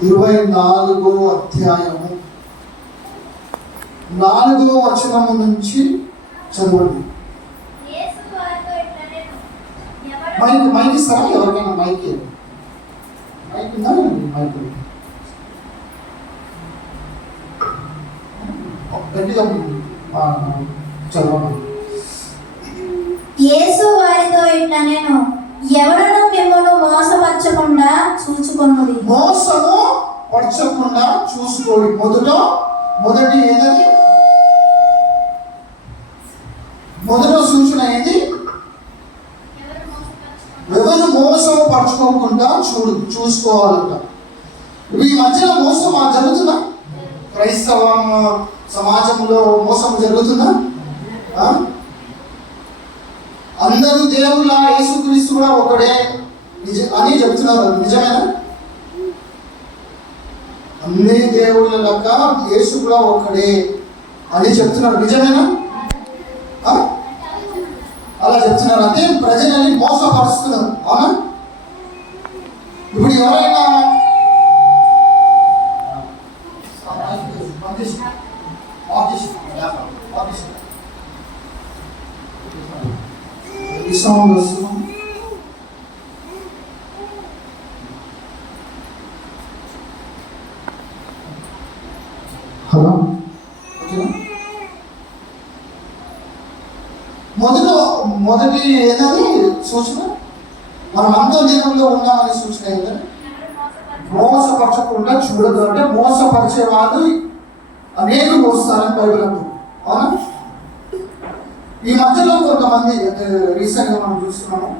24వ అధ్యాయము 4వ వచనము నుంచి చదవండి. మైక్ ఇస్తారా ఎవరికైనా? మైక్ ఉందా? మైక్ గట్టిగా చదవండి. యేసు వారితో ఇట్లా నేను ఎవడను మిమ్మల్ని మోసపరచకుండా చూసుకొనుడి. మోసము పరచకుండా చూసుకోండి. మొదటి ఏదది? మొదటి సూచన ఏంది? ఎవరు మోసం పరచుకోకుండా చూసుకోవాలంట. ఈ మధ్యలో మోసం జరుగుతుందా? క్రైస్తవ సమాజంలో మోసం జరుగుతుందా? అందరూ దేవుళ్ళ, యేసుక్రీస్తు కూడా ఒకడే అని చెప్తున్నారు. నిజమేనా? అన్ని దేవుళ్ళ లెక్క యేసు కూడా ఒకడే అని చెప్తున్నారు. నిజమేనా? అలా చెప్తున్నారు. అంటే ప్రజలని మోసపరుస్తున్నారు. అవునా? ఇప్పుడు ఎవరైనా హలో, మొదటి ఏదది సూచన? మనం అంత దేవుల్లో ఉన్నామని సూచన ఏంటంటే మోసపరచకుండా చూడదు. అంటే మోసపరిచే వాళ్ళు అనేకులు వస్తారని బైబిల్ అంటుంది. అవునా? ఈ మధ్యలో కొంతమంది, అంటే రీసెంట్గా మనం చూస్తున్నాము,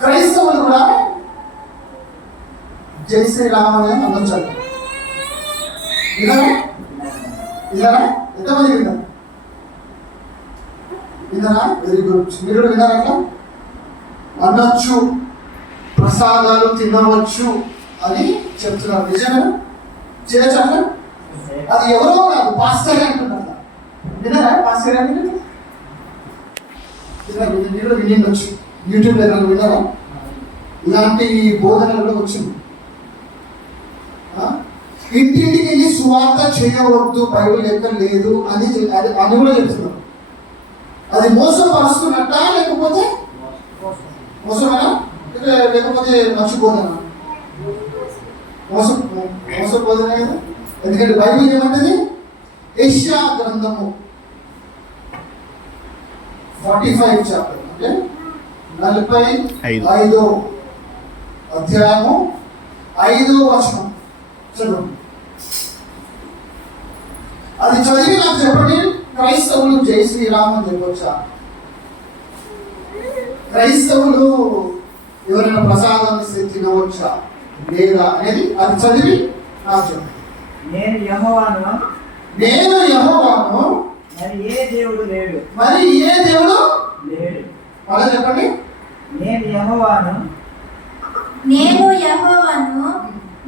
క్రైస్తవులు కూడా జై శ్రీరామ్ అని అందొచ్చారు. విన్నారా? ఎంతమంది విన్నారు? విన్నారా? Very good. మీరు కూడా విన్నారట. అనొచ్చు, ప్రసాదాలు తినవచ్చు అని చెప్తున్నారు. నిజమేనా? చేయొచ్చట. అది ఎవరో కాదు, పాస్టర్ అంటున్నారు. విన్నారా? పాస్టర్ అని మీరు కూడా వినిండొచ్చు. యూట్యూబ్ దగ్గర విన్నారా? ఇలాంటి బోధనలు వచ్చింది. ఇంటింటికి వెళ్ళి సువార్త చేయవద్దు, బైబిల్ ఎక్కడ లేదు అని కూడా చెప్తున్నారు. అది మోసం పరుస్తున్నట్ట, లేకపోతే మోసమేనా, లేకపోతే మంచి బోధన? మోసం బోధనే కదా. ఎందుకంటే బైబిల్ ఏమంటది? యెషయా గ్రంథము 45 చాప్టర్, అంటే 45వ అధ్యాయము 5వ వచనం చదువు. అది చదివి నాకు చెప్పండి. క్రైస్తవులు జై శ్రీరామ్ అని చెప్పొచ్చా? క్రైస్తవులు ఎవరైనా ప్రసాదాన్ని తినవచ్చా లేదా అనేది అది చదివి నాకు చెప్పండి. నేను యెహోవాను, మరి ఏ దేవుడు లేడు. అలా చెప్పండి. నేను యెహోవాను,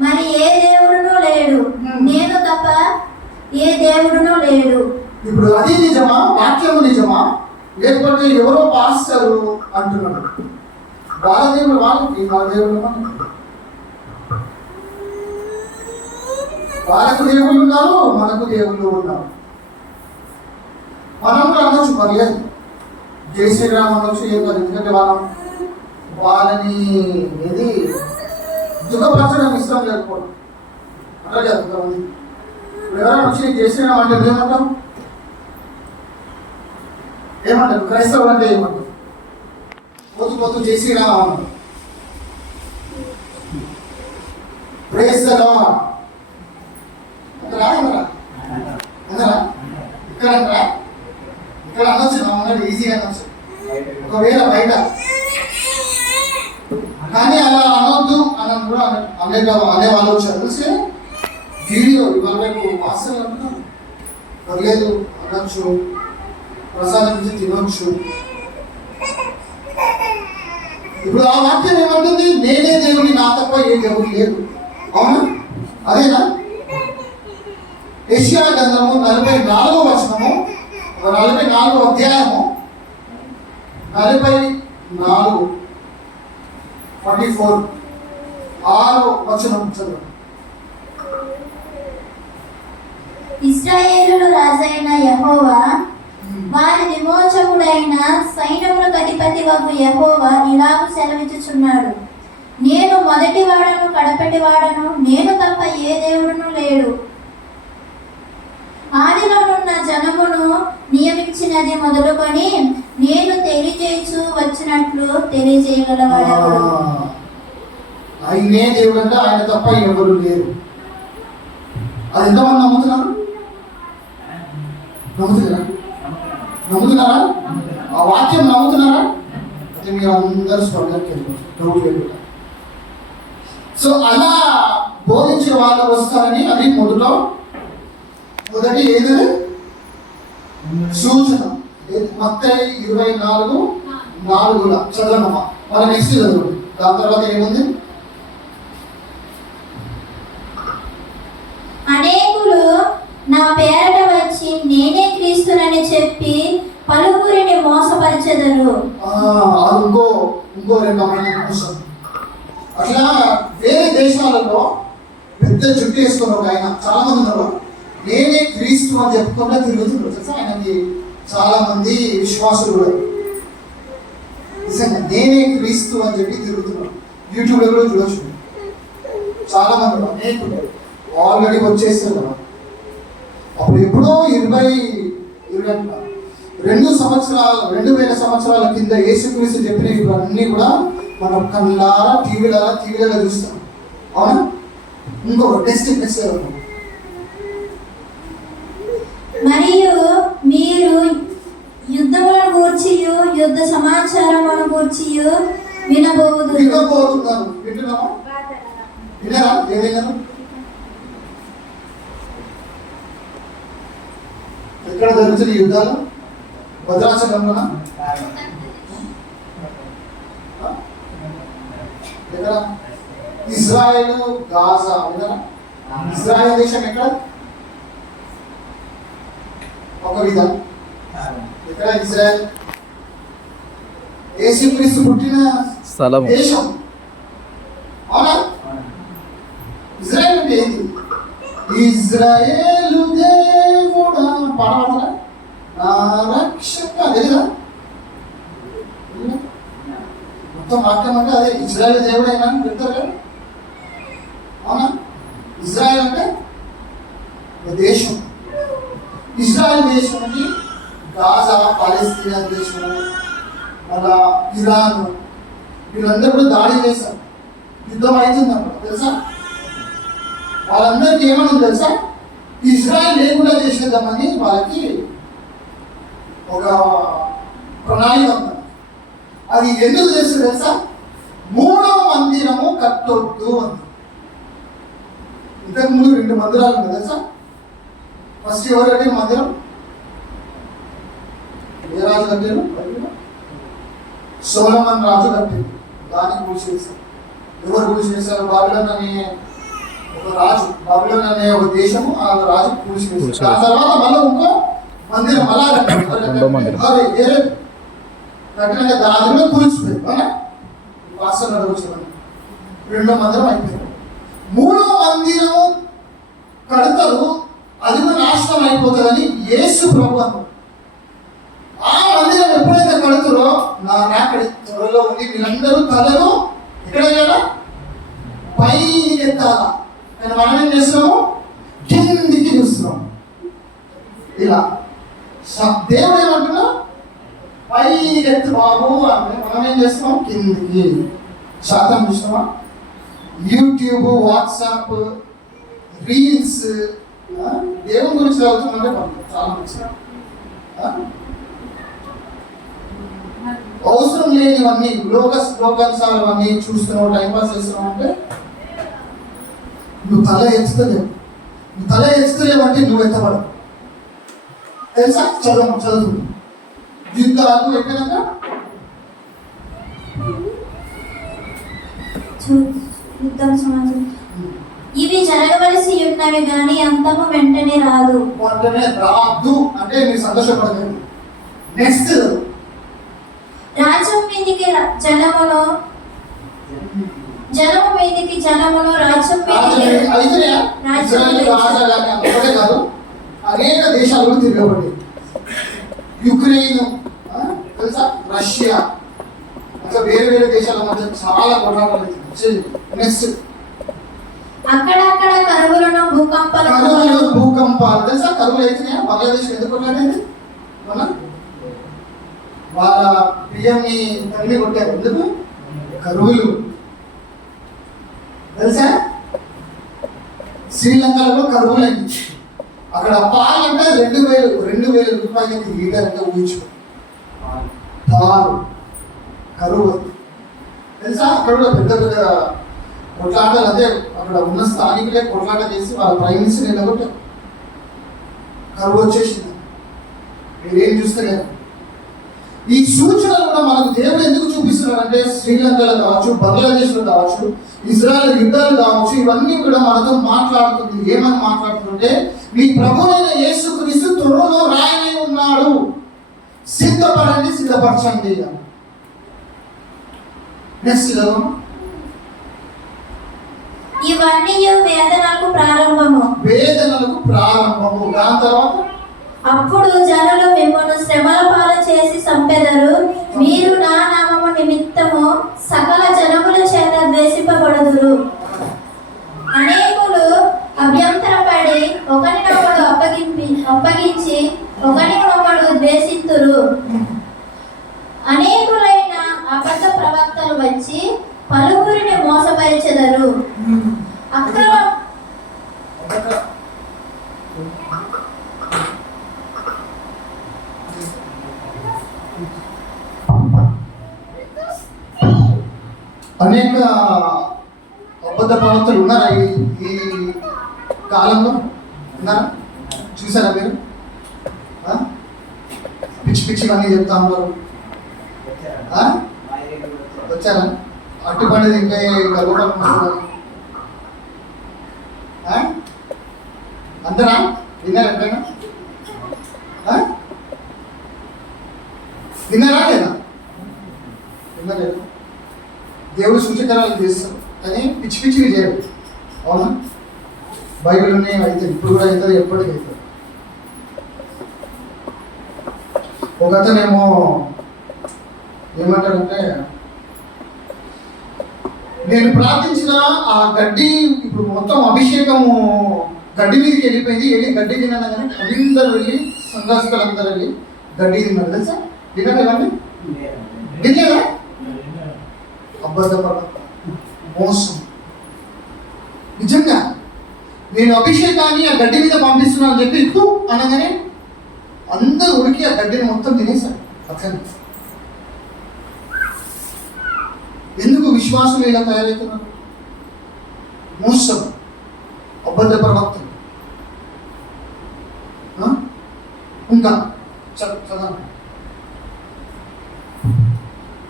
మరి ఏ దేవుడునూ లేడు. నేను తప్ప ఏ దేవుడునూ లేడు. ఇప్పుడు అది నిజమా? వాక్యము నిజమా? లేకపోతే ఎవరో పాస్టరు అంటున్నాడు వాళ్ళ దేవుడు వాళ్ళకి, మన దేవుడు వాళ్ళకు దేవుళ్ళు ఉన్నారు, మనకు దేవుళ్ళు ఉన్నారు. మనం కూడా అనొచ్చు, పర్లేదు, జై శ్రీరామ్ అనొచ్చు, ఏం కాదు. ఎందుకంటే వాళ్ళని ఏది దుఃఖపరచడం ఇష్టం లేకపోవడం అట్లా జరుగుతుంది. ఎవరైనా వచ్చి జై శ్రీరామ్ అంటే ఏమంటారు? క్రైస్తవులు అంటే ఏమంటారు? పోతూ జై శ్రీరామ్ అన్నారు. ప్రైజ్ ద లార్డ్ ఇక్కడ అనొచ్చు, నా ఉన్నది ఈజీగా అనొచ్చు ఒకవేళ బయట. కానీ అలా అనొద్దు అని కూడా అనే వాళ్ళు వచ్చారు. తెలిసి వీడియో ఇవాళ రేపు మాస్టర్లు అంటున్నారు, పర్లేదు అనొచ్చు, ప్రసాదం నుంచి తినొచ్చు. ఇప్పుడు ఆ వాక్యం ఏమంటుంది? నేనే దేవుని, నా తప్ప ఏ దేవుడు లేదు. అవునా? అదేనా? యెషయా గ్రంథము 44వ వచనము, 44వ అధ్యాయము 44 6వ వచనం చదువు. ఇశ్రాయేలు రాజైన యెహోవా వారి విమోచకుడైన సైన్యములకు అధిపతి వగు యెహోవా ఇలాగు సెలవిచ్చుచున్నాడు, నేను మొదటి వాడను కడపటి వాడను, నేను తప్ప ఏ దేవుడును లేడు. ఆదిలోనున్న జనమును నియమించినది మొదలుకొని నేను తెలియజేయచ్చు వచ్చినట్లు తెలియజేయగలవాడెవడు? ఆయనే దేవుడు అంటే ఆయన తప్ప ఎవరు లేరు. అది ఎంతమంది నమ్ముతున్నారు? నమ్ముతున్నారా? ఆ వాక్యం నమ్ముతున్నారా? అది మీరు అందరూ స్వర్గానికి వెళ్ళిపోతారు, డౌట్ లేకుండా. సో అలా బోధించే వాళ్ళు వస్తారని అది మొదటి ఏది సూచన. మత్తయి 24:4 చదవనమ్మా. మళ్ళీ నెక్స్ట్ చదవండి. దాని తర్వాత ఏముంది? అనేకులు నా పేరట వచ్చి నేనే క్రీస్తునని చెప్పి పలువురిని మోసపరిచెదరు. ఇంకో రకమైన మోసం. అట్లా వేరే దేశాలలో పెద్ద చుట్టూ వేసుకున్న ఒక ఆయన చాలా మంది ఉన్నారు. నేనే క్రీస్తు అని చెప్పుకుంటా తిరుగుతున్నారు. తెలుసా? ఆయనకి చాలా మంది విశ్వాసులు కూడా నిజంగా నేనే క్రీస్తు అని చెప్పి తిరుగుతున్నారు. యూట్యూబ్లో కూడా చూడొచ్చు. చాలా మంది అనేకులు ఆల్రెడీ వచ్చేస్తారు కదా. అప్పుడు ఎప్పుడో 2000 సంవత్సరాల కింద యేసుక్రీస్తు చెప్పిన ఇవన్నీ కూడా మనం కళ్ళారా టీవీలలో చూస్తాం. అవునా? ఇంకో నెక్స్ట్ మరియు మీరు యుద్ధములను గూర్చియు యుద్ధ సమాచారములను గూర్చియు వినబోతున్నారు. వింటున్నారా? విన్నారా? ఏమైనా ఎక్కడ జరుగుతున్న యుద్ధాలు? భద్రాచలంలోనా? ఎక్కడ? Israel Gaza. విన్నారా? ఇజ్రాయెల్ దేశం ఎక్కడ? ఒక విధం. ఎక్కడ ఇజ్రాయెల్? యేసుక్రీస్తు పుట్టిన స్థలం, దేశం. అవునా? ఇజ్రాయెల్ అంటే ఏంటి? ఇజ్రాయేలు దేవుడా పాడతారా? నా రక్షక. లేదా మొత్తం వాక్యం అంటే అదే. ఇజ్రాయేల్ దేవుడైనా చెప్తారు కదా. అవునా? ఇజ్రాయెల్ అంటే దేశం. ఇజ్రాయెల్ దేశం అంటే గాజా, పాలస్తీనా దేశం, మళ్ళా ఇరాన్, వీళ్ళందరూ కూడా దాడి చేశారు. యుద్ధం అవుతుంది అన్నమాట. తెలుసా? వాళ్ళందరికీ ఏమన్నా తెలుసా? ఇజ్రాయెల్ లేకుండా చేసేద్దామని వాళ్ళకి ఒక ప్రణాళిక ఉంది. అది ఎందుకు తెలుసు తెలుసా? 3వ మందిరము కట్టొద్దు అని. ఇంతకు ముందు 2 మందిరాలు ఉన్నాయి తెలుసా? ఫస్ట్ ఎవరు కట్టిన మందిరం? ఏ రాజు కట్టారు? సొలొమన్ రాజు కట్టారు. దాన్ని కూల్చేశారు. ఎవరు కూల్చేశారు? బాబిలోన్ అనే ఒక రాజు, బాబిలోన్ అనే ఒక దేశము, ఆ రాజు కూల్చేశారు. దాని తర్వాత మళ్ళీ ఇంకో మందిరం అలా కట్టినాక దాని కూడా కూల్చిపోయారు. అవునా? వాసన వచ్చారు. 2వ మందిరం అయిపోయింది. 3వ మందిరం కడతారు, అది కూడా నాశనం అయిపోతుందని యేసు ప్రభు అన్నారు. ఆ మందిరం ఎప్పుడైతే కడుతారో నా రాకడి త్వరలో ఉంది. వీళ్ళందరూ తలలో ఎక్కడ వెళ్ళాలా? పైకి ఎత్తాలా. కానీ మనం ఏం చేస్తున్నాము? కిందికి చూస్తున్నాం. ఇలా దేవుడు ఏమంటున్నా? పైకి ఎత్తు బాబు అంటే మనం ఏం చేస్తున్నాం? కిందికి. శాతం చూసినామా? యూట్యూబ్, వాట్సాప్, రీల్స్, దేవుని గురించి చదువుతుందంటే చాలా మంచిగా. అవసరం లేనివన్నీ లోకానుసారవన్నీ చూస్తున్నావు, టైంపాస్ చేస్తున్నావు అంటే నువ్వు తల ఎత్తుతలేవు. నువ్వు తల ఎత్తుతలేవంటే నువ్వు ఎత్తబడవు. తెలుసా? చదువు యుద్ధాలు అయిపోయినాక ఇవి జరగవలసి ఉన్నవి కానీ అంతము వెంటనే రాదు. అంటే మీరు సంతోషపడలేదు. నెక్స్ట్ రాజ్యం మీదికి జనమును, జనము మీదికి జనమును, రాజ్యం మీదికి కాదు. అనేక దేశాలు తిరగబడ్డాయి. యుక్రెయిన్, తెలుసా, రష్యా, అట్లా వేరే వేరే దేశాల మధ్య చాలా పోరాటాలు. నెక్స్ట్ అక్కడక్కడ కరువులను భూకంపాలు తెలుసా? కరువులు అయితున్నాయా? బంగ్లాదేశ్ ఎందుకు కొట్లాడేది? వాళ్ళ పిఎంని తల్లి కొట్టారు. ఎందుకు? కరువులు. తెలుసా? శ్రీలంకలో కరువులు అయింది. అక్కడ పాలంటే 2000 రూపాయలకి లీటర్ అంటే ఊహించుకో. పాలు కరువు. తెలుసా? అక్కడ కూడా పెద్ద పెద్ద కొట్లాటలు. అదే అక్కడ ఉన్న స్థానికులే కొట్లాట చేసి వాళ్ళ ప్రైమ్ మినిస్టర్ నిలబట్టారు. కరువు వచ్చేసింది. మీరేం చూస్తలేరు. ఈ సూచనలు కూడా మనకు దేవుడు ఎందుకు చూపిస్తున్నాడు అంటే, శ్రీలంకలో కావచ్చు, బంగ్లాదేశ్లో కావచ్చు, ఇజ్రాయెల్ యుద్ధాలు కావచ్చు, ఇవన్నీ కూడా మనతో మాట్లాడుతుంది. ఏమని మాట్లాడుతుందంటే, మీ ప్రభువైన యేసుక్రీస్తు త్వరలో రాయనే ఉన్నాడు, సిద్ధపడండి, సిద్ధపరచండి. నెక్స్ట్ ఇవన్నీ వేదనలకు ప్రారంభము. దాని తర్వాత అప్పుడు జనులు మిమ్మల్ని శ్రమల పాలు చేసి చంపెదరు. మీరు నా నామము నిమిత్తము సకల జనముల చేత ద్వేషింపబడుదురు. అనేకులు అభ్యంతరపడి ఒకరినొకడు అప్పగించి ఒకరినొకడు ద్వేషింతురు. అనేకులైన అబద్ధ ప్రవక్తలు వచ్చి పలువురిని మోసపరిచెదరు. అనేక అబద్ధ ప్రవక్తలు ఉన్నారా ఈ కాలంలో? ఉన్నారా? చూసారా మీరు? పిచ్చి పిచ్చివన్నీ చెప్తా ఉన్నారు. వచ్చారా? అట్టి పండుగ ఇంకా గర్వపడం అందరా? విన్నారా ఎప్పుడైనా? విన్నారా లేదా? వినలేదు. దేవుడు సూచకరాలు చేస్తారు కానీ పిచ్చి పిచ్చివి చేయరు. అవునా? బైబిల్ ఉన్నాయి, అయితే ఇప్పుడు కూడా అవుతుంది, ఎప్పటికీ అవుతుంది. ఒక అతనేమో ఏమంటాడంటే, నేను ప్రార్థించిన ఆ గడ్డి ఇప్పుడు మొత్తం అభిషేకము గడ్డి మీదకి వెళ్ళిపోయింది. వెళ్ళి గడ్డి తిన్నాను కానీ అందరూ వెళ్ళి సంఘస్థులు అందరూ వెళ్ళి గడ్డి తిన్నారు. తెలుసా? తిన్నాడు ఇవన్నీ తినలేదా? అబద్ధపడ మోసం. నిజంగా నేను అభిషేకాన్ని ఆ గడ్డి మీద పంపిస్తున్నాను అని చెప్పి ఎక్కువ అనగానే అందరూ ఉడికి ఆ గడ్డిని మొత్తం తినేశారు. అట్లనే ఎందుకు విశ్వాసులు ఇలా తయారవుతున్నారు? మోసం, అబద్ధ ప్రవక్తలు. ఇంకా చదవండి.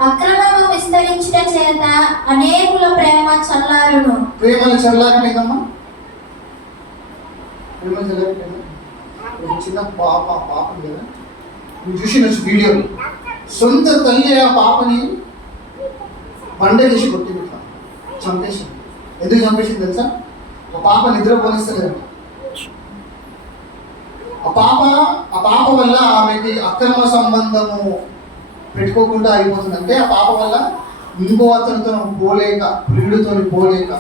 అక్రమము విస్తరించుట చేత అనేకుల ప్రేమ చల్లారును. ప్రేమలు చల్లారిపోయిందమ్మా. ప్రేమ చల్లారిపోయిందా? చిన్న పాప కదా, నువ్వు చూసిన వీడియో. సొంత తల్లి ఆ పాపని బండేసి కొట్టింది, చంపేసింది. ఎందుకు చంపేసింది తెలుసా? ఆ పాప నిద్రపోనిస్తలేదు. ఆ పాప వల్ల ఆమెకి అక్రమ సంబంధము పెట్టుకోకుండా అయిపోతుందంటే, ఆ పాప వల్ల ఇంకో అతనితో పోలేక, ప్రియుడితో పోలేక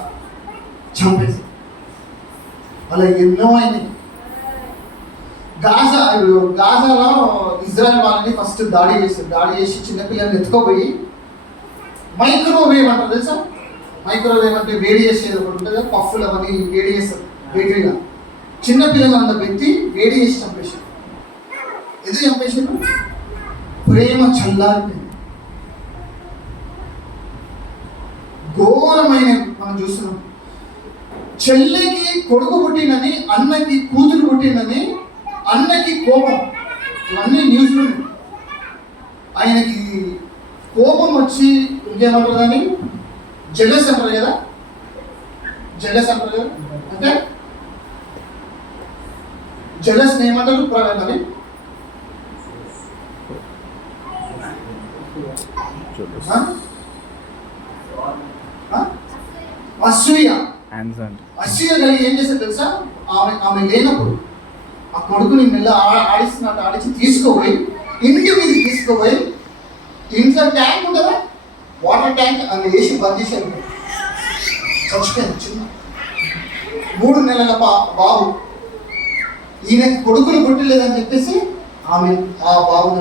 చంపేసి. అలా ఎన్నో అయినాయి. గాజాలో ఇజ్రాయెల్ వాళ్ళని ఫస్ట్ దాడి చేసి చిన్నపిల్లల్ని ఎత్తుకోపోయి మైక్రోవేవ్ అంటారు తెలుసా? మైక్రోవేవ్ అంటే వేడి చేసేది ఒకటి ఉంటుంది, పఫ్ఫులు అవన్నీ వేడి చేస్తారు బేకరీగా. చిన్నపిల్లలు అంత పెట్టి వేడి చేసి చంపేసారు. ఎందుకు చంపేసారు? ప్రేమ చల్లారిపోయింది. ఘోరమైన మనం చూస్తున్నాం. చెల్లికి కొడుకు పుట్టినని, అన్నకి కూతురు పుట్టినని, అన్నకి కోపం. ఇవన్నీ న్యూస్లో. ఆయనకి కోపం వచ్చి ఇంకేమంటారని జెలస్ అంటారు కదా. జెలస్ అంటారు కదా, అంటే జెలస్ ఏమంటారు మరి? అసూయ. అసూయ కలిగి ఏం చేస్తారు తెలుసా? ఆమె లేనప్పుడు ఆ కొడుకుని మెల్ల ఆడిస్తున్నట్టు ఆడించి తీసుకుపోయి ఇంటి మీద తీసుకుపోయి ఇంట్లో ట్యాంక్ ఉంటుందా, వాటర్ ట్యాంక్ అని వేసి బంద్ చేశారు. చచ్చిపోయింది చిన్న 3 నెలల బాబు. ఈయన కొడుకులు పుట్టలేదని చెప్పేసి ఆమె ఆ బాబుని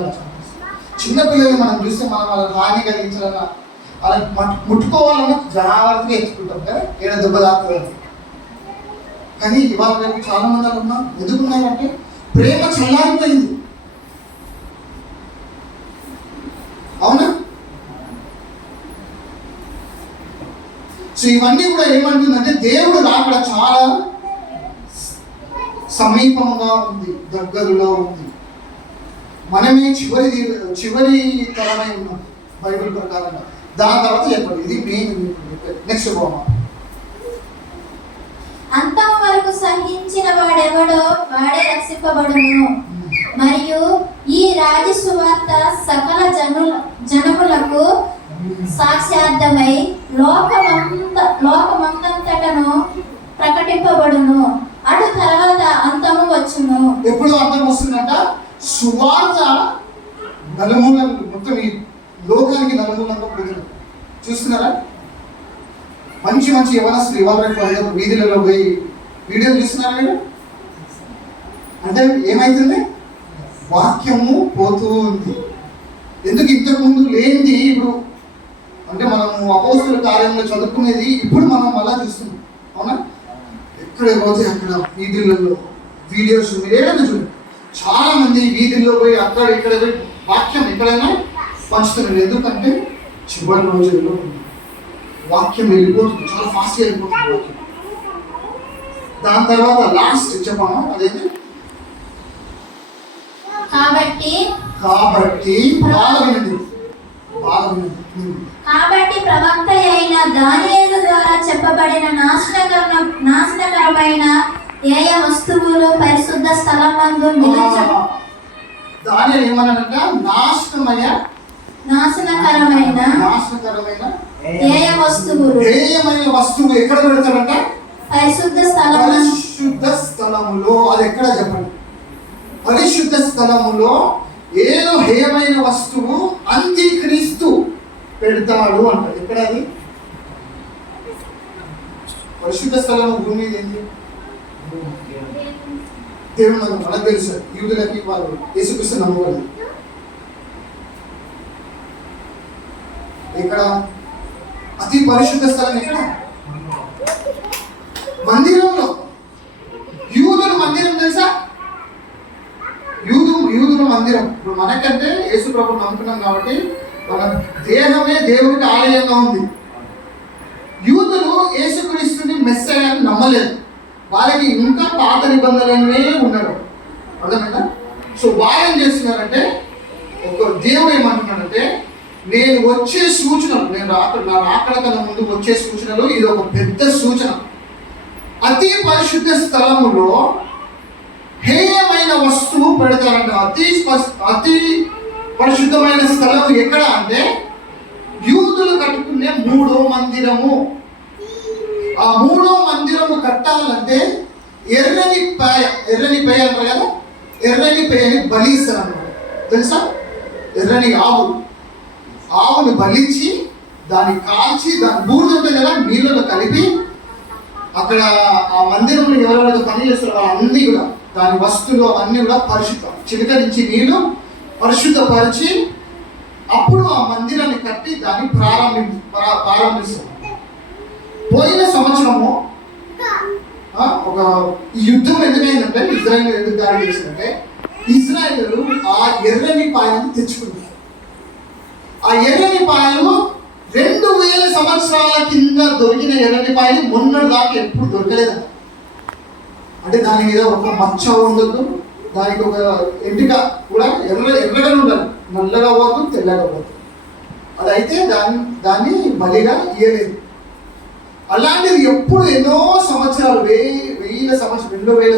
చిన్నపిల్లలు మనం చూస్తే మనం వాళ్ళకి హాని కలిగించాలన్నా వాళ్ళని ముట్టుకోవాలన్నా జాగ్రత్తగా ఎత్తుకుంటాం కదా, ఏడ దెబ్బ తాకుతుంది. కానీ ఇవాళ రేపు చాలా మంది ఉన్నాం, ఎందుకున్నారంటే ప్రేమ చల్లారిపోయింది. అవునా? సో ఇవన్నీ కూడా ఏమంటుందంటే దేవుడు రాకడ చాలా సమీపంగా ఉంది, దగ్గరలో ఉంది. మనమే చివరి తరమై ఉన్నాం బైబిల్ ప్రకారంగా. దాని తర్వాత చెప్పండి, ఇది మెయిన్. నెక్స్ట్ బొమ్మ. అంతము వరకు సహించిన వాడెవడో వాడే రక్షింపబడును. మరియు ఈ రాజ సువార్త సకల జనములకు సాక్ష్యార్థమై లోకమంతటను ప్రకటింపబడును. అటు తర్వాత అంతము వచ్చును. ఎప్పుడు అంతం వస్తుందంట? సువార్త నలుమూలను, మొత్తం ఈ లోకానికి నలుమూలంగా పోతుంది. చూస్తున్నారా? మంచి మంచి యవనస్తులు ఇవాళ వీధులలో పోయి వీడియో చూస్తున్నారా మీరు? అంటే ఏమైతుంది? వాక్యము పోతూ ఉంది. ఎందుకు ఇంతకు ముందు లేనిది ఇప్పుడు అంటే మనము అపోస్తుల కార్యంలో చదువుకునేది ఇప్పుడు మనం అలా చూస్తున్నాం. అవునా? ఎక్కడ పోతే అక్కడ వీధులలో వీడియోస్ మీరు ఏదైనా చూడండి, చాలా మంది వీధుల్లో పోయి అక్కడ ఇక్కడ పోయి వాక్యం ఎక్కడైనా పంచుతున్నారు. ఎందుకంటే చివరి రోజుల్లో వాక్యం వెళ్ళిపోతుంది, చాలా ఫాస్ట్గా వెళ్ళిపోతుంది వాక్యం. దాని తర్వాత లాస్ట్ చెప్పమా, అదేంటి? కాబట్టి కాబట్టి ప్రవక్త అయిన దానియేలు ద్వారా చెప్పబడిన నాశనకరమైన ఏయ వస్తువులు పరిశుద్ధ స్థలమందు నిలిచెను. దానియేలు ఏమన్నాడంట? నాశనకరమైన ఏయ వస్తువు ఎక్కడ పెడతాడంట? పరిశుద్ధ స్థలములో. అది ఎక్కడ చెప్పండి? పరిశుద్ధ స్థలములో ఏదో హేయమైన వస్తువు అంత్యక్రీస్తు పెడతాడు అంట. ఎక్కడ అది? పరిశుద్ధ స్థలము భూమి మీద ఏంటి? దేవుడు మనకు తెలుసు. యూదులకి వాళ్ళు యేసుక్రీస్తు నమ్మకూడదు. ఇక్కడ అతి పరిశుద్ధ స్థలం ఎక్కడ? మందిరంలో. యూదుల మందిరం తెలుసా? యూదుల మందిరం. ఇప్పుడు మనకంటే యేసు ప్రభువుని నమ్ముకున్నాం కాబట్టి మన దేహమే దేవుడికి ఆలయంగా ఉంది. యూదులు యేసుక్రీస్తుని మెస్సయ్యని నమ్మలేదు. వాళ్ళకి ఇంకా పాత నిబంధనలనే ఉన్నారు. అర్థమైందా? సో వాళ్ళు ఏం చేస్తున్నారంటే, ఒక దేవుడు ఏమంటున్నాడంటే, నేను వచ్చే సూచనలు, నా రాకడ కన్నా ముందు వచ్చే సూచనలు ఇది ఒక పెద్ద సూచన. అతి పరిశుద్ధ స్థలములో హేయమైన వస్తువు పెడతారంట. అతి పరిశుద్ధమైన స్థలం ఎక్కడ అంటే యూదులు కట్టుకునే 3వ మందిరము. ఆ 3వ మందిరము కట్టాలంటే ఎర్రని పేయ అంటారు కదా, ఎర్రని పేయని బలిస్తారు అన్నమాట. తెలుసా? ఎర్రని ఆవుని బలించి దాన్ని కాల్చి దాని బూడిద ఉంటుంది కదా, నీళ్ళలో కలిపి అక్కడ ఆ మందిరంలో ఎవరెవరైతే పని చేస్తారో అన్నీ కూడా దాని వస్తువులు అన్నీ కూడా చిలకరించి నీళ్ళు పరిశుద్ధపరిచి అప్పుడు ఆ మందిరాన్ని కట్టి దాన్ని ప్రారంభిస్తారు. పోయిన సంవత్సరము ఒక యుద్ధం ఎందుకైందంటే, ఇజ్రాయెల్ ఎందుకు దాడి చేసిందంటే, ఇజ్రాయెల్ ఆ ఎర్రని పాయలను తెచ్చుకున్నారు. ఆ ఎర్రని పాయలు 2000 సంవత్సరాల కింద దొరికిన ఎర్రని పాయలు మొన్నటి దాకా ఎప్పుడు దొరకలేదు. అంటే దాని మీద ఒక మచ్చ ఉండదు, దానికి ఒక ఎంటిక కూడా ఎర్రగా ఉండాలి, నల్లగా పోదు, తెల్లగా పోదు. అదైతే దాన్ని బలిగా ఇయ్యలేదు. అలాంటిది ఎప్పుడు ఎన్నో సంవత్సరాలు 2000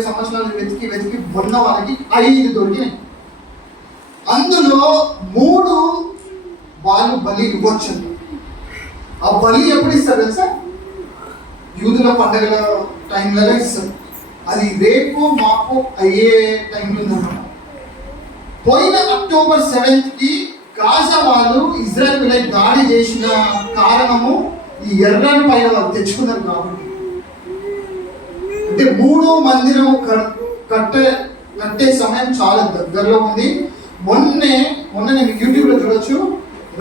సంవత్సరాలు వెతికి మొన్న వాళ్ళకి 5 దొరికినాయి. అందులో 3 వాళ్ళు బలి ఇవ్వచ్చు. ఆ బలి ఎప్పుడు ఇస్తారు తెలుసా? యూదుల పండుగల టైంలలో ఇస్తారు. అది రేపు మాకు అయ్యే టైంలో ఉందన్నమాట. పోయిన అక్టోబర్ 7th కి గాజా వాళ్ళు ఇజ్రాయెల్ పై దాడి చేసిన కారణము ఈ ఎర్రని పైన వాళ్ళు తెచ్చుకున్నారు కాబట్టి. అంటే 3వ మందిరం కట్టే సమయం చాలా దగ్గరలో ఉంది. మొన్న మీకు యూట్యూబ్లో చూడొచ్చు.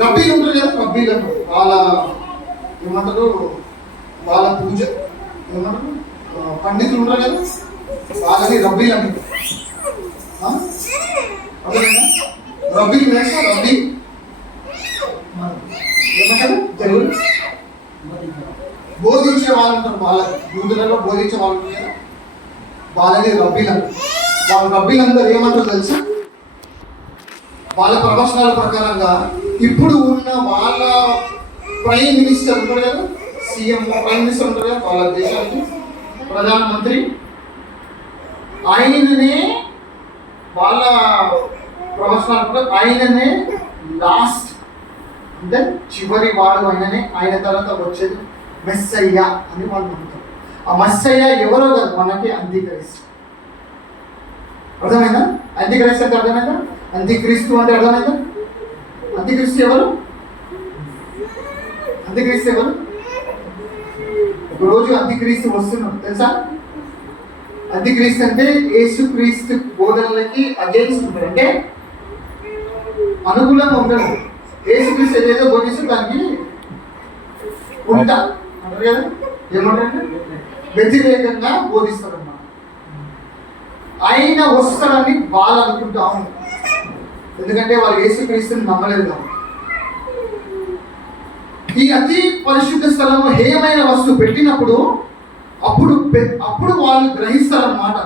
రబ్బీలు ఉంటారు కదా, రబ్బీలు అంటారు, వాళ్ళ ఏమంటారు, వాళ్ళ పూజ ఏమంటారు, పండితులు ఉంటారు కదా, వాళ్ళని రబ్బీలు అంటారు. రబ్బీలు వేస్తా, రబ్బీ ఏమంటారు తెలుగు, బోధించే వాళ్ళు ఉంటారు. వాళ్ళ యూదులలో బోధించే వాళ్ళు ఉంటారు కదా, వాళ్ళని రబ్బీలు అంటారు. వాళ్ళ రబ్బీలందరూ ఏమంటారు తెలుసా? వాళ్ళ ప్రవచనాల ప్రకారంగా ఇప్పుడు ఉన్న వాళ్ళ ప్రైమ్ మినిస్టర్ ఉంటారు కదా, సీఎం ప్రైమ్ మినిస్టర్ ఉంటారు కదా, వాళ్ళ దేశానికి ప్రధానమంత్రి, ఆయననే వాళ్ళ ప్రవచనాలు ఆయననే లాస్ట్ అంటే చివరి వాడు ఆయననే. ఆయన తర్వాత వచ్చేది మెస్సయ్య అని వాళ్ళు నమ్ముతారు. ఆ మెస్సయ్య ఎవరో కాదు, మనకి అంగీకరిస్తారు. అర్థమైందా? అంత్యక్రీస్తు అంటే అర్థమైందా? అంత్యక్రీస్తు అంటే అర్థమైందా? అంత్యక్రీస్తు ఎవరు? అంత్యక్రీస్తు ఎవరు? ఒకరోజు అంత్యక్రీస్తు వస్తున్నాడు తెలుసా? అంత్యక్రీస్తు అంటే యేసుక్రీస్తు బోధనలకి అగేన్స్ట్ ఉంటాడు, అంటే అనుకూలంగా ఉండడు. యేసుక్రీస్తు ఏదైతే బోధిస్తూ దానికి ఉంటా అంటారు కదా, ఏమంటారంటే వ్యతిరేకంగా బోధిస్తాడు అన్నమాట. ఆయన వస్తాడని వాళ్ళు అనుకుంటాము, ఎందుకంటే వాళ్ళు యేసుక్రీస్తుని నమ్మలేదు కాబట్టి. ఈ అతి పరిశుద్ధ స్థలంలో హేయమైన వస్తువు పెట్టినప్పుడు అప్పుడు వాళ్ళు గ్రహిస్తారన్నమాట.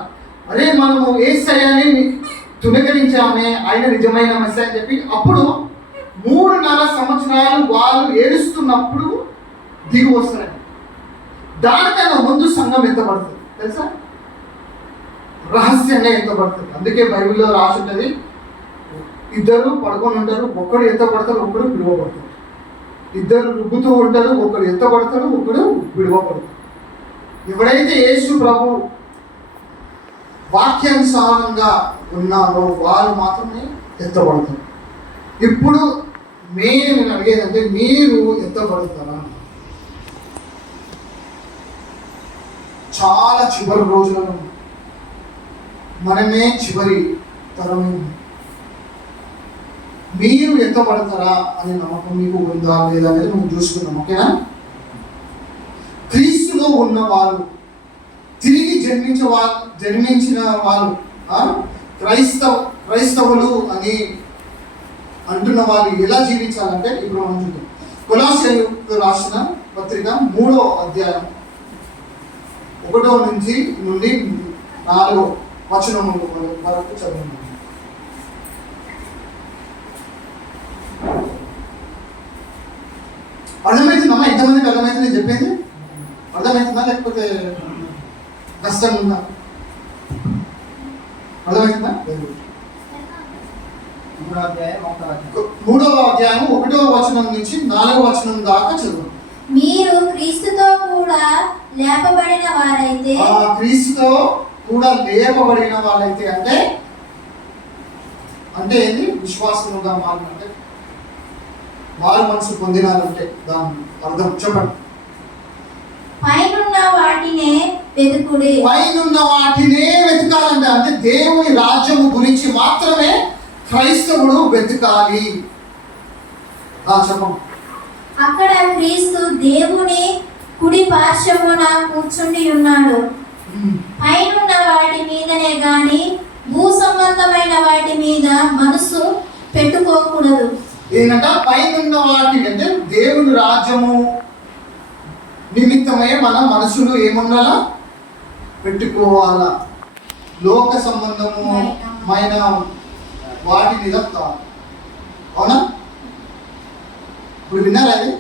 అరే మనము యేసయ్యని తునకరించామే, ఆయన నిజమైన మెస్సయ్య అని చెప్పి. అప్పుడు 3.5 సంవత్సరాలు వాళ్ళు ఏడుస్తున్నప్పుడు దిగి వస్తారండి. దానికన్నా ముందు సంఘం ఎత్తబడుతుంది తెలుసా? రహస్యంగా ఎత్తబడుతుంది. అందుకే బైబిల్లో రాసి ఉంటుంది, ఇద్దరు పడుకొని ఉంటారు, ఒక్కడు ఎత్తబడతారు, ఒక్కడు విడువబడతారు. ఇద్దరు రుబ్బుతూ ఉంటారు, ఒకడు ఎత్తబడతాడు, ఒకడు విడువబడతాడు. ఎవరైతే యేసు ప్రభు వాక్యానుసారంగా ఉన్నారో వాళ్ళు మాత్రమే ఎత్తబడతారు. ఇప్పుడు నేను అడిగేదంటే మీరు ఎత్తబడతారా? చాలా చివరి రోజులలో మనమే చివరి తరమే. మీరు ఎత్తబడతారా అనే నమ్మకం మీకు ఉందా లేదా అనేది మనం చూసుకున్నాం. ఓకేనా? క్రీస్తులో ఉన్న వాళ్ళు, తిరిగి జన్మించిన వాళ్ళు, క్రైస్తవులు అని అంటున్న వాళ్ళు ఎలా జీవించాలంటే ఇప్పుడు మనం చూద్దాం. కొలస్సీయులకు రాసిన పత్రిక 3వ అధ్యాయం 1వ నుండి 4వ వచనం వరకు చదువుతున్నాం. అర్థమవుతుందమ్మా? ఎంతమందికి అర్థమవుతుంది నేను చెప్పేది? అర్థమవుతుందా లేకపోతే కష్టంగా ఉందా? అర్థమవుతుందా? 3వ అధ్యాయం 1వ వచనం నుంచి 4వ వచనం దాకా చదువు. మీరు క్రీస్తుతో కూడా లేపబడిన వారైతే, క్రీస్తుతో కూడా లేపబడిన వాళ్ళైతే అంటే ఏంది? విశ్వాసముగా మారినంటే, మారు మనసు పొందినారంటే దాని అర్థం చెప్పండి. పైనున్న వాటినే వెతుకుడి. పైనున్న వాటినే వెతకాలంటే, అంటే దేవుని రాజ్యము గురించి మాత్రమే క్రైస్తవుడు వెతకాలి. చెప్పండి. అక్కడ క్రీస్తు దేవుని కుడి పార్శ్వమున కూర్చుండి ఉన్నాడు. పైనున్న వాటి మీదనే గాని భూ సంబంధమైన వాటి మీద మనసు పెట్టుకోకూడదు. ఏంటంట? పైనున్న వాటి అంటే దేవుని రాజ్యము నిమిత్తమే మన మనసులు ఏముండాలా? పెట్టుకోవాలా. లోక సంబంధమైన వాటి మీద కాదు. అవునా? ఇప్పుడు విన్నారా ఇది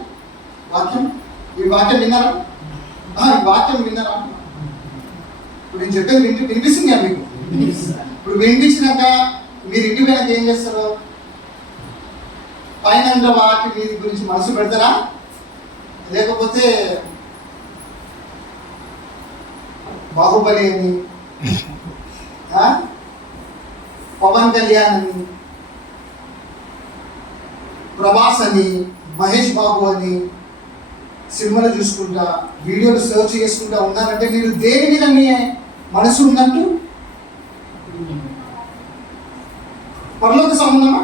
వాక్యం? ఈ వాక్యం విన్నారా? ఈ వాక్యం విన్నారా? ఇప్పుడు నేను చెప్పేది వినిపిస్తుంది మీకు. ఇప్పుడు వినిపించినాక మీరు ఇంటికి పోయినాక ఏం చేస్తారు? పైన వాటి మీద గురించి మనసు పెడతారా? లేకపోతే బాహుబలి అని పవన్ కళ్యాణ్ అని, ప్రభాస్ అని, మహేష్ బాబు అని సినిమాలు చూసుకుంటా, వీడియోలు సర్చ్ చేసుకుంటా ఉన్నారంటే మీరు దేని మీద మీ మనసు ఉన్నట్టు? పరలోక సంబంధమా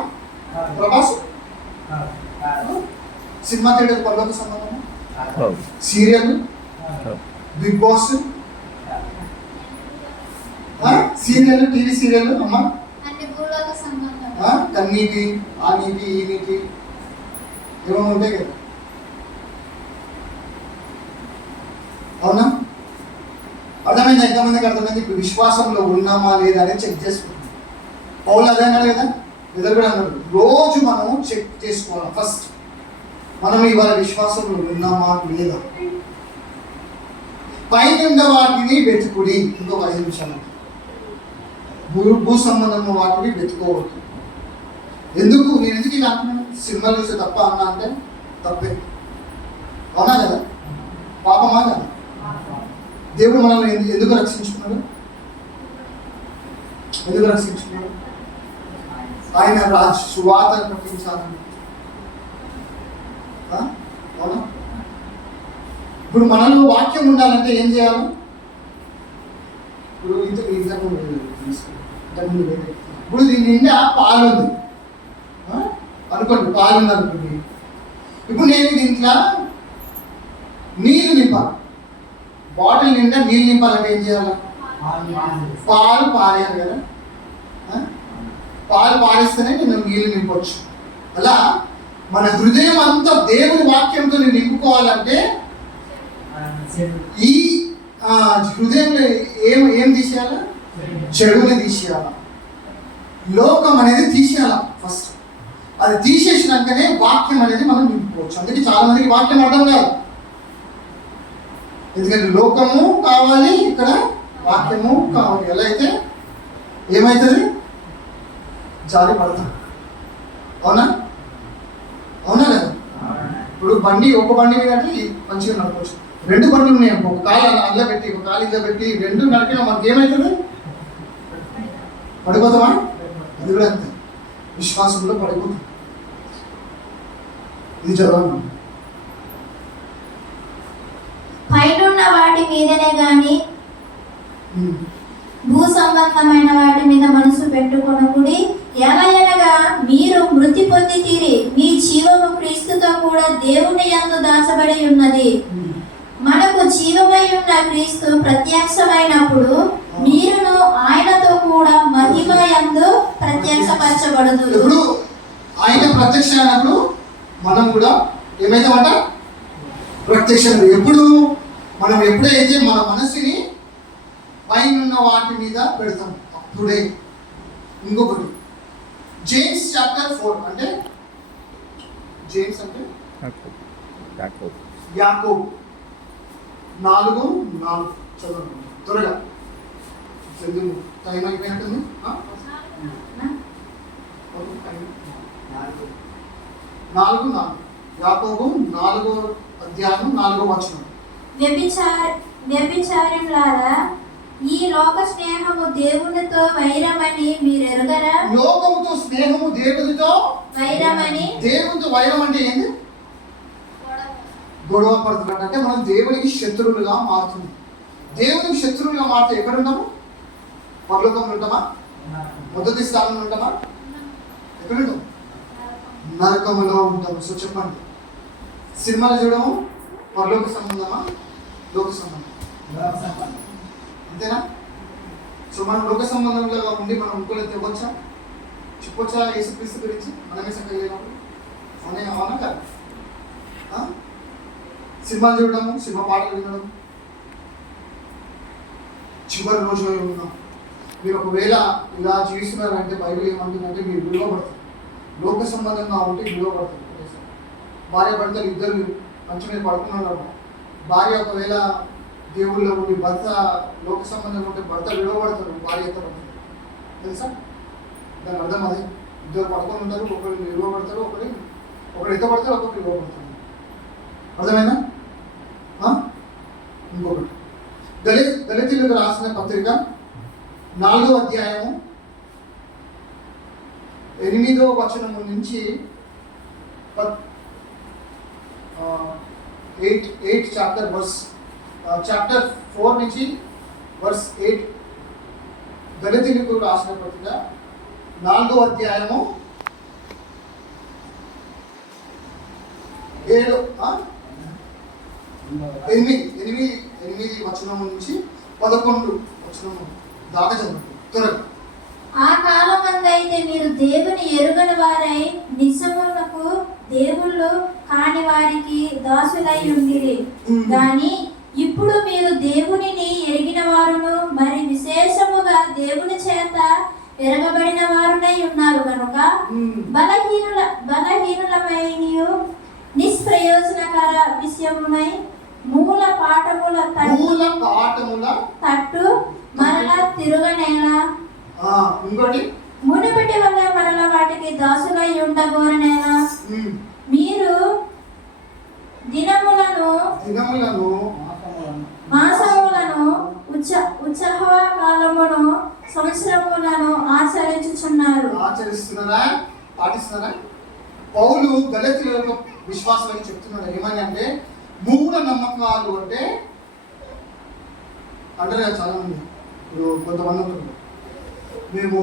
ప్రభాస్? సినిమా థియేటర్ పరలోక సంబంధమా? Serial, Bigg Boss, serial, TV serial అమ్మా, అంటే భూలోక సంబంధం. కన్నీటి, ఆ నీటి, ఈ నీటి ఏమో ఉంటాయి కదా. అవునా? అర్థమైంది? ఎంతమందికి అర్థమైంది? ఇప్పుడు విశ్వాసంలో ఉన్నామా లేదా అనేది చెక్ చేసుకుంటాం. పౌలు అదే అన్నాడు కదా, ఇద్దరు కూడా అన్నాడు, రోజు మనం చెక్ చేసుకోవాలి. ఫస్ట్ మనం ఇవాళ విశ్వాసంలో ఉన్నామా లేదా. పైన వాటిని వెతుకుడి. ఇంకొక 5 నిమిషాలు. భూ సంబంధం వాటిని వెతుకోవద్దు. ఎందుకు నేను ఎందుకు ఇలా అంటున్నాను? సినిమాలు చూస్తే తప్ప అన్నా అంటే తప్పే. అవునా కదా? పాపమా కదా? దేవుడు మనల్ని ఎందుకు రక్షించుకున్నాడు? ఎందుకు రక్షించుకున్నాడు? ఆయన సువార్త ప్రకటించాలని. అవునా? ఇప్పుడు మనలో వాక్యం ఉండాలంటే ఏం చేయాలి? ఇప్పుడు ఇప్పుడు దీని నిండా పాలు ఉంది అనుకోండి, పాలు ఉంది అనుకోండి. ఇప్పుడు నేను దీంట్లో నీళ్ళు నింపాలి. బాటిల్ నిండా నీళ్ళు నింపాలంటే ఏం చేయాలి? పాలు పారేయాలి కదా. పాలు పారేస్తేనే నేను నీళ్ళు నింపవచ్చు. అలా మన హృదయం అంతా దేవుని వాక్యంతో నేను నింపుకోవాలంటే ఈ హృదయంలో ఏం తీసేయాలి? చెడుని తీసేయాలి. లోకం అనేది తీసేయాలి ఫస్ట్. అది తీసేసినాకనే వాక్యం అనేది మనం నింపుకోవచ్చు. అందుకే చాలా మందికి వాక్యం అర్థం కాదు. ఎందుకంటే లోకము కావాలి, ఇక్కడ వాక్యము కావాలి. ఎలా అయితే ఏమవుతుంది? జారి పడతాం. అవునా? అవునా కదా? ఇప్పుడు ఒక బండి మీద మంచిగా నడపచ్చు. 2 బండ్లు ఉన్నాయి, ఒక కాలు అల్ల పెట్టి ఒక కాలు ఇలా పెట్టి 2 నడిపినా మనకి ఏమవుతుంది? పడిపోతామా? అది కూడా అంతే, విశ్వాసంలో పడిపోతుంది. ఇది చదవండి. పైనున్న వాటి మీదనే గాని భూ సంబంధమైన వాటి మీద మనసు పెట్టుకొనకుడి. ఎలాగనగా మీరు మృతి పొందితిరి, మీ జీవము క్రీస్తుతో కూడా దేవుని యందు దాచబడి ఉన్నది. మనకు జీవమై ఉన్న క్రీస్తు ప్రత్యక్షమైనప్పుడు మీరును ఆయనతో కూడా మహిమ యందు ప్రత్యక్షపరచబడదు. ఇప్పుడు ఆయన ప్రత్యక్షమైనప్పుడు మనం కూడా ఏమైతామంట? ప్రత్యక్షం. ఎప్పుడు? మనం ఎప్పుడైతే మన మనసుని పైన వాటి మీద పెడతాం అప్పుడే. ఇంకొకటి జేమ్స్ చాప్టర్ 4 అంటే జేమ్స్ అంటే యాకోబు 4:4 చదవండి త్వరగా. టైం అయిపోయినట్టుంది. 4:4 యాకోబు 4:4 వ్యభిచారులారా, ఈ లోక స్నేహము దేవునితో వైరమని మీరు ఎరుగరా? లోకముతో స్నేహము దేవునితో వైరమని. దేవునితో వైరం అంటే ఏంటి? గొడవ పడుతున్నట్టు. అంటే మనం దేవునికి శత్రువులుగా మారుతుంది. దేవునికి శత్రువులుగా మారితే ఎక్కడ ఉంటాము? పరలోకంలో ఉంటామా? మొదటి స్థానంలో ఉంటామా? ఎక్కడ ఉంటాం? నరకములో ఉంటాము. సో చెప్పండి, సినిమాలు చూడము పరలోక సంబంధమా లోక సంబంధం? అంతేనా? సో మనం లోక సంబంధంలో ఉండి మనం ఇంకోళ్ళు తెవచ్చా? చెప్పొచ్చా యేసుక్రీస్తు గురించి? మనమే సక్కలేనప్పుడు అవునా కాదు? సినిమాలు చూడడము, సినిమా పాటలు వినడం, చివరి రోజులో ఉన్నాం. మీరు ఒకవేళ ఇలా జీవిస్తున్నారంటే బైబిల్ ఏమంటుందంటే మీరు విలువబడతారు. లోక సంబంధంగా ఉంటే విలువబడతారు. భార్య భర్తలు ఇద్దరు మంచి మీద పడుకున్నారు. భార్య ఒకవేళ దేవుళ్ళలో ఉండి భర్త లోక సంబంధంగా ఉంటే భర్త విలువబడతారు, భార్య ఎత్త పడతారు. తెలుసా? దాని అర్థం అదే. ఇద్దరు పడుకొని ఉంటారు, ఒకరు విలువబడతారు, ఒకరు ఎత్తపడతారు, ఒకరు విలువబడతారు. అర్థమైనా? ఇంకొకటి దళితులకు రాసిన పత్రిక 4వ అధ్యాయము 8వ వచనము నుంచి 8 చాప్టర్ 4 నుంచి వర్స్ 8 గలతీయులకు రాసిన పత్రిక 4వ అధ్యాయము 8 వచనము నుంచి 11 వచనము దాకా చదువుతుంది త్వరగా. ఆ కాలమందైతే మీరు దేవుని ఎరుగని వారై నిజమునకు దేవుళ్ళు కాని వారికి దాసులై ఉండిరి. కానీ ఇప్పుడు మీరు దేవునిని ఎరిగిన వారును మరి విశేషముగా దేవుని చేత ఎరగబడిన వారునై ఉన్నారు కనుక బలహీనులమైనయు నిష్ప్రయోజనకర విషయమునై మూల పాఠముల తట్టు మరలా తిరుగనేలా ఇంకోటి మునుపటి వల్ల మరలా వాటికి దాసులై ఉండగోరనేలా మీరు దినములను మాసములను ఉత్సవ కాలమును సంవత్సరములను ఆచరిస్తున్నారా పాటిస్తున్నారా? పౌలు గలతీయులకు విశ్వాసులకు చెప్తున్నాడు ఏమని అంటే మూఢ నమ్మకాలు అంటే అంటారు కదా చాలా మంది. ఇప్పుడు కొంతమంది ఉంటారు మేము